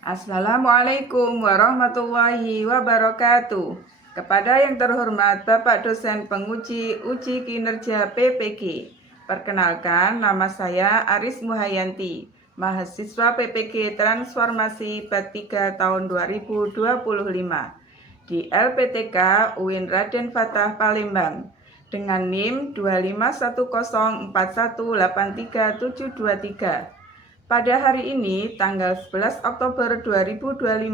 Assalamualaikum warahmatullahi wabarakatuh. Kepada yang terhormat Bapak Dosen Penguji Uji Kinerja PPG. Perkenalkan, nama saya Aris Muhayanti, mahasiswa PPG Transformasi Bat 3 tahun 2025 di LPTK UIN Raden Fatah Palembang dengan NIM 25141837323. Pada hari ini, tanggal 11 Oktober 2025,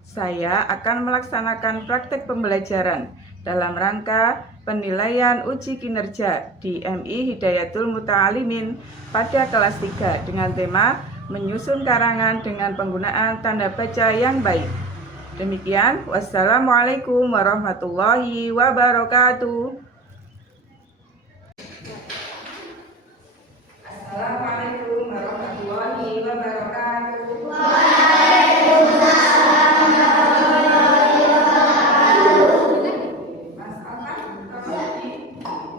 saya akan melaksanakan praktek pembelajaran dalam rangka penilaian uji kinerja di MI Hidayatul Muta'alimin pada kelas 3 dengan tema menyusun karangan dengan penggunaan tanda baca yang baik. Demikian, wassalamualaikum warahmatullahi wabarakatuh. Assalamualaikum warahmatullahi wabarakatuh. Waalaikumsalam warahmatullahi wabarakatuh. Mas Alvan, kamu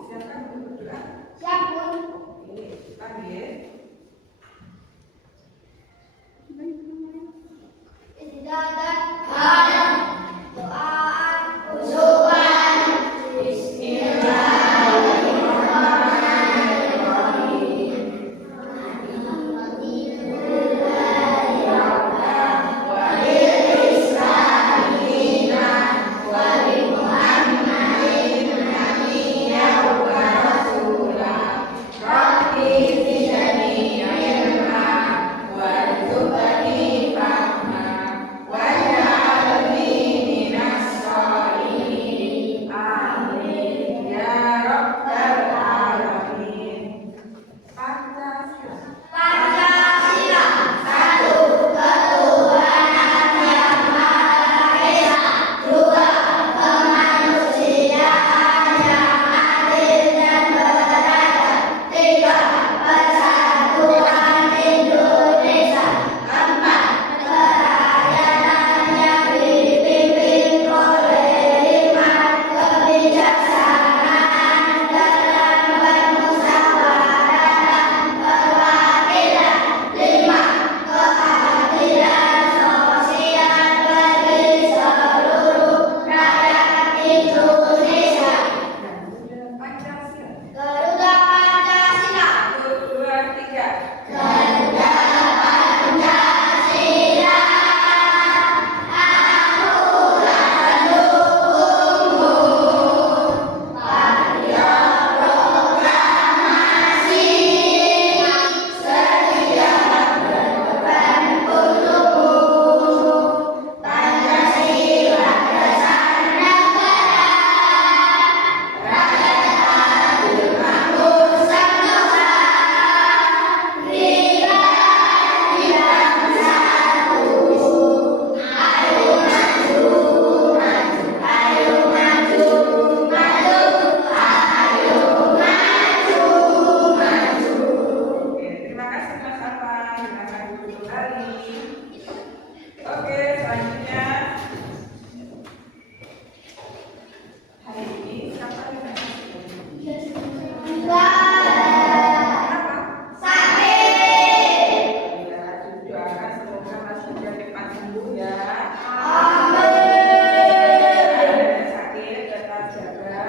disiapkan untuk berdoa? Siap, Bun. Oke, panggil. Istiadat haram. Doaan usulan. Amin ya rabbal alamin. Pancasila. Pancasila. Satu, ketuhanan yang Maha Esa. Dua, kemanusiaan yang adil dan beradab. Tiga, persatuan Indonesia. Empat, kerakyatan yang dipimpin oleh hikmat kebijaksanaan dalam bermusyawarah perwakilan. Lima, keadilan sosial bagi seluruh rakyat Indonesia. Pancasila. Garuda Pancasila. 1, 2, 3. Garuda Pancasila. Aku mendukungmu. Karya proklamasi setia berkorban untukmu. Pancasila dasar negara. Rakyat adil makmur sentosa. Kita bersatu. Ayo maju, maju, ayo maju, maju, ayo maju, maju. Oke, terima kasih Mas Alvan. Silakan duduk kembali. Oke, selanjutnya hari ini siapa yang akan Enggak. Kenapa? Sakit. Ya, doakan semoga Mas Hujan cepat sembuh ya. Ada sakit, tetap jaga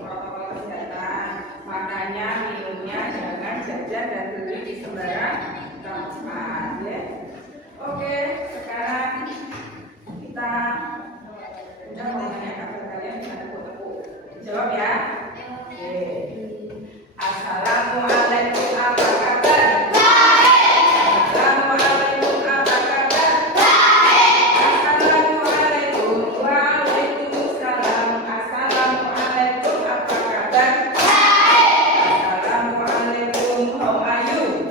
protokol kesehatan. Makanya minumnya jangan jajan dan beli di sembarang tempat, ya. Oke, sekarang kita undang menanyakan ke kalian dengan tepuk-tepuk. Jawab ya. Oke. Assalamualaikum, apa kabar? Assalamualaikum, apa kabar? Assalamualaikum, waalaikumsalam. Assalamualaikum, apa kabar? Assalamualaikum, how are you?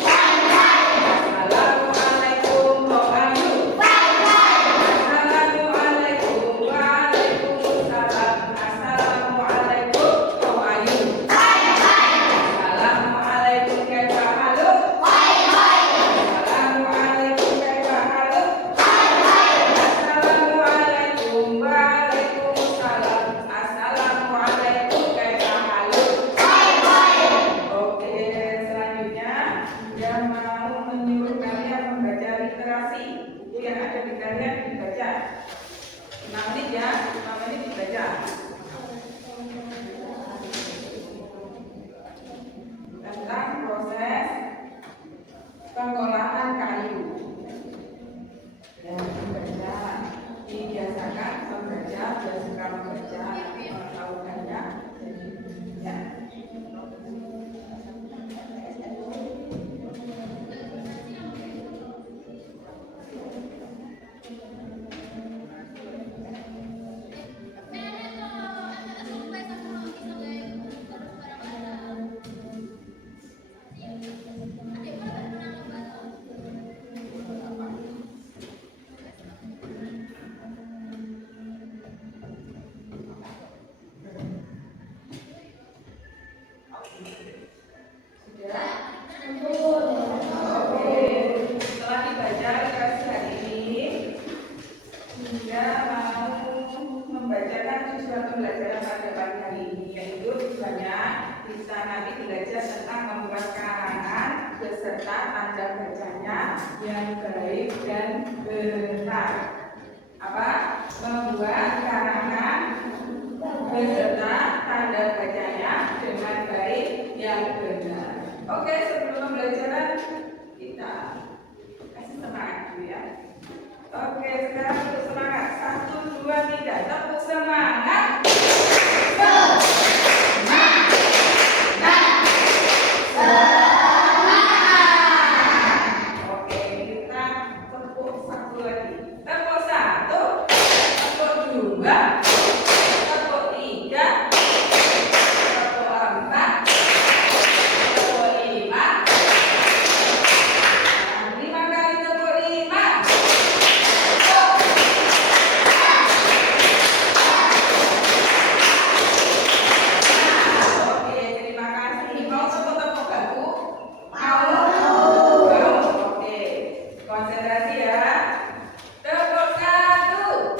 Assalamualaikum, how are you? Assalamualaikum, waalaikumsalam. Assalamualaikum, how are you? Assalamualaikum, kaifa haluk? Assalamualaikum, kaifa haluk? Assalamualaikum, waalaikumsalam. Assalamualaikum, kaifa haluk? Oke, selanjutnya yang mau menyuruh kalian membaca literasi. yang ada di kalian dibaca. 5 menit ya, 5 menit dibaca. Tentang proses pengolahan kayu. Dan membaca, dibiasakan membaca, biasakan membaca, mengetahukannya. Ya. Setelah dibaca literasi hari ini, Bunda mau membacakan tujuan pembelajaran pada pagi hari ini, yaitu tujuannya bisa nanti belajar tentang membuat karangan beserta tanda bacanya yang baik dan benar. Apa? Membuat karangan beserta tanda bacanya dengan baik yang benar. Oke, sebelum pembelajaran kita kasih semangat dulu ya. Oke, sekarang untuk semangat. 1, 2, 3. Tepuk semangat. Oke, kita tepuk satu lagi. Tepuk 1, tepuk 2, tepuk 3, tepuk 4, tepuk 5. 5 kali tepuk 5. Oke, terima kasih. Mau tepuk-tepuk baku? Mau? Oke. Konsentrasi ya. Tepuk 1,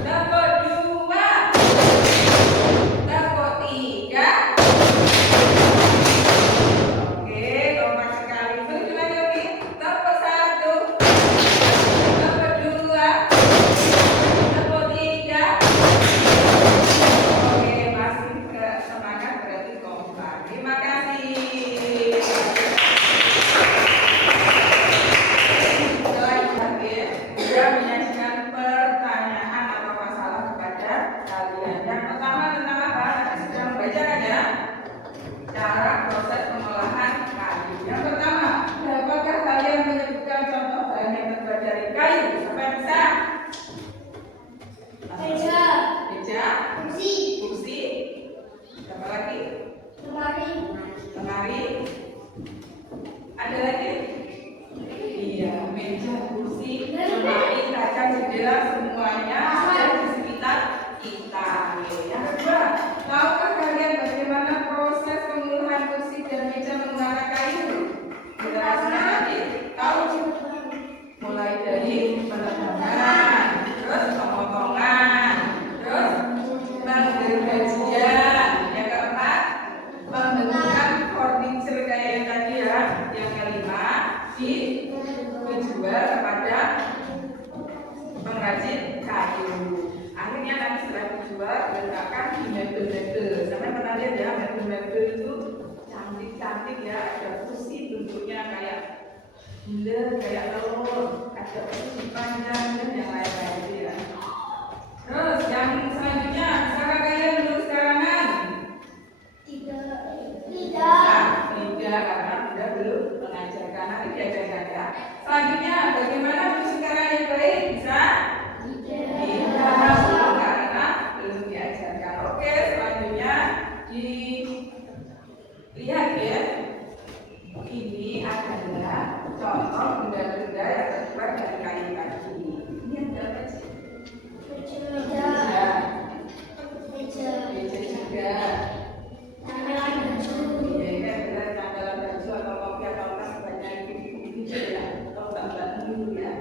tepuk 2, tepuk 3. Oke, kompak sekali. Begitu lagi. Tepuk 1, tepuk 2, tepuk 3. Oke, masih ke semangat berarti kompak. Terima kasih. Setelah itu hadir, sudah menyajikan pertanyaan atau masalah kepada kalian. Yang pertama tentang apa? Nanti sudah membaca kan ya? Cara proses pengolahan kayu. Yang pertama, dapatkah kalian menyebutkan contoh bahan yang terbuat dari kayu? Siapa yang bisa? Meja, Meja, kursi, kursi, apa lagi? lemari, Lemari. Ada lagi? Iya, meja, kursi, lemari, kaca, jendela, semuanya ada di sekitar kita. Yang kedua, tahukah kalian bagaimana proses pengolahan kursi dan meja menggunakan kayu? Generasinya tadi tahu, mulai dari penebangan, terus pemotongan, terus penggergajian. Yang keempat, pembentukan furniture kayak yang tadi ya. Yang kelima, dijual kepada pengrajin kayu. Akhirnya nanti setelah dijual diletakkan di mebel-mebel. Sampai pernah lihat ya, mebel-mebel itu cantik-cantik ya. Ada kursi bentuknya kayak bulat, kayak telur, ada kursi panjang dan yang lain-lain gitu ya. Terus yang selanjutnya, sekarang kalian menulis karangan. tidak, Tidak, karena Bunda belum mengajarkan, nanti diajarkan ya. Selanjutnya, bagaimana menulis karangan yang baik? Bisa? Tidak, karena belum diajarkan. Oke, selanjutnya dilihat ya. Ini adalah contoh benda-benda yang terbuat dari kayu tadi. Ini ada apa sih? meja, Meja juga. tangan baju, Iya, ini adalah tampilan baju atau kopi atau tas banyak gitu ya. Atau tambahan dulu ya.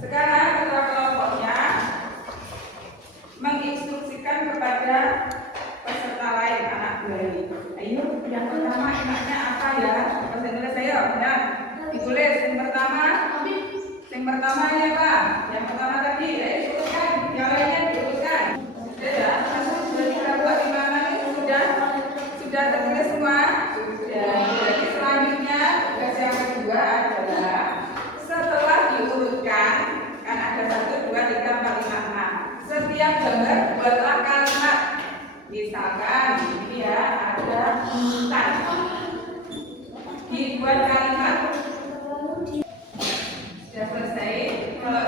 Sekarang ketua kelompoknya menginstruksikan kepada peserta lain anak buah ini. Ayo, yang pertama enaknya apa ya? Bahasa Indonesia ya, ya. Ditulis yang pertama ya Pak. Yang pertama tadi, sebutkan. Yang lainnya diurutkan. Sudah ya? Langsung sudah kita buat di mana nih? Sudah tertulis semua? Sudah. Jadi selanjutnya tugas yang kedua adalah setelah diurutkan, kan ada 1, 2, 3, 4, 5, 6. Setiap gambar buatlah kalimat. Misalkan ini ya ada hutan. Dibuat kalimat. Sudah selesai. Kalau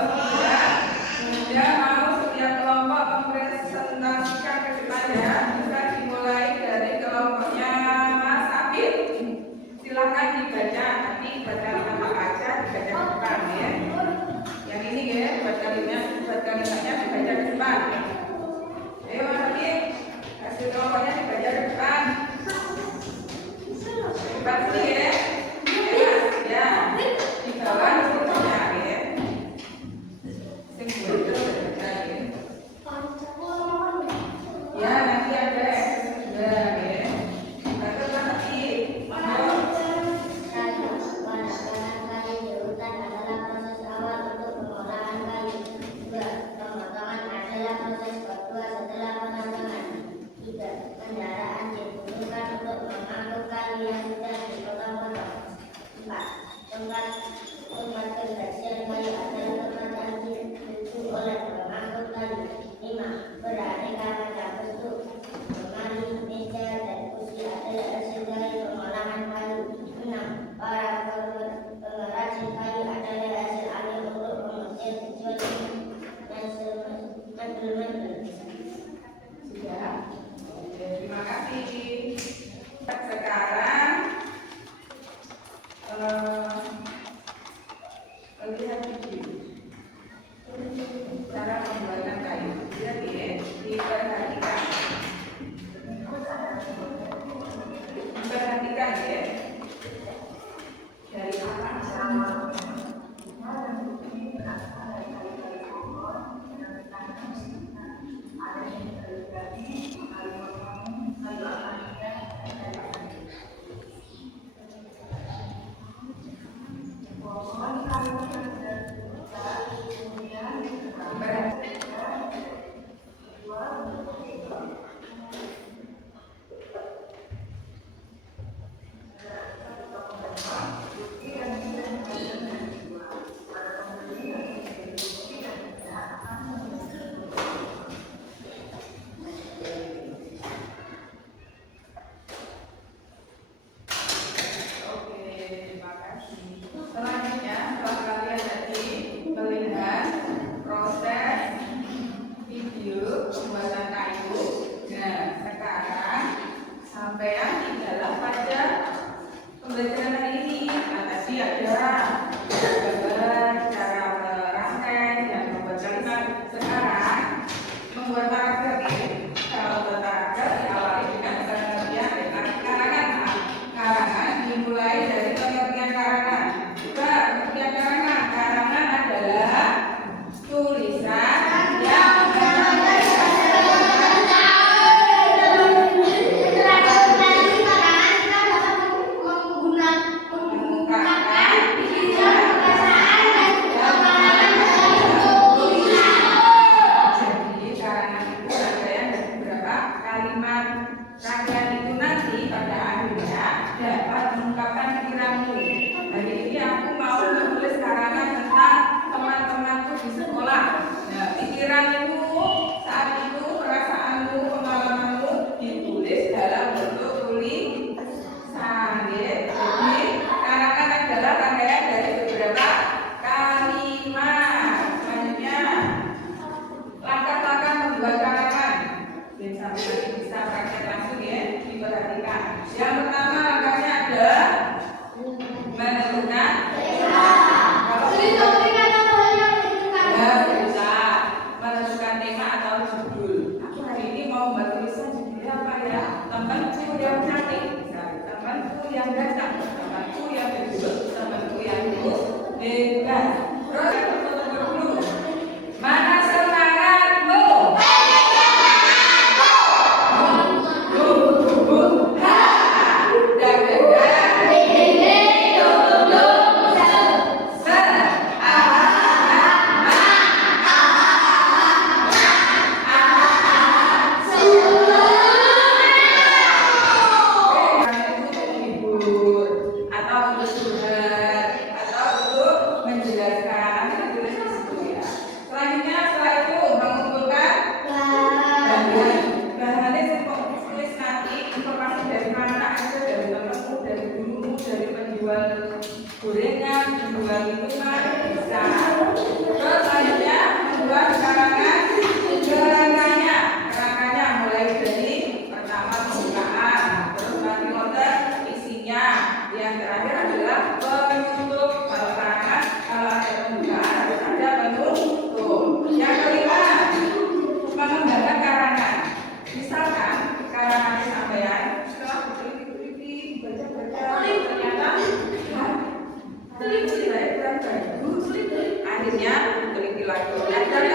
sudah mau setiap kelompok mempresentasikan ke depannya, bisa dimulai dari kelompoknya Mas Abid. Silakan dibaca, nanti buat kalimat apa aja dibaca ke depan ya. Yang ini ya, buat kalimatnya dibaca ke depan. Ayo Mas Abid, hasil kelompoknya dibaca ke depan. Depan sini ya. Ya, di bawah sebutnya ya. Ya, nanti ada juga ya. Bagus nanti. Sudah. Terima kasih. Sekarang lihat video cara pembuatan kayu. Jadi diperhatikan ya. Dari apa? akhirnya teliti lagi. Nah, dari